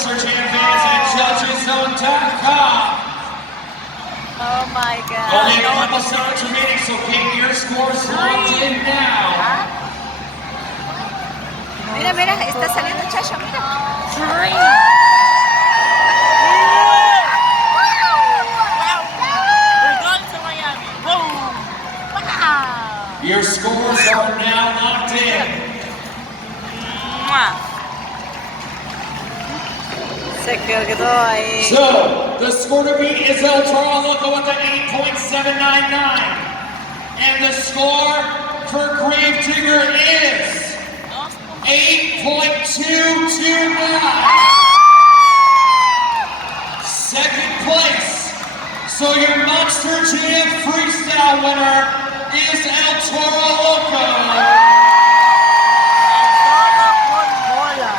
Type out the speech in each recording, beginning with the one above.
Monster Jam fans at JudgesZone.com. Oh my God. Only a couple seconds remaining, so get your scores locked in now. Mira, mira, está saliendo Chacha, mira. Your scores are now locked in. Se quedó ahí. So, the score to beat is El Toro Loco with an 8.799. And the score for Gravedigger is 8.229. Second place. So your Monster Jam Freestyle winner is El Toro Loco.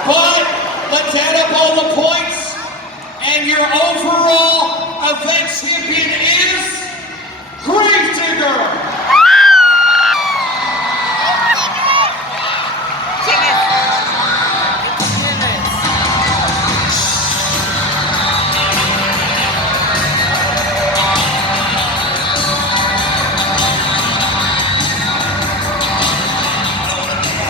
But let's add up all the points, and your overall event champion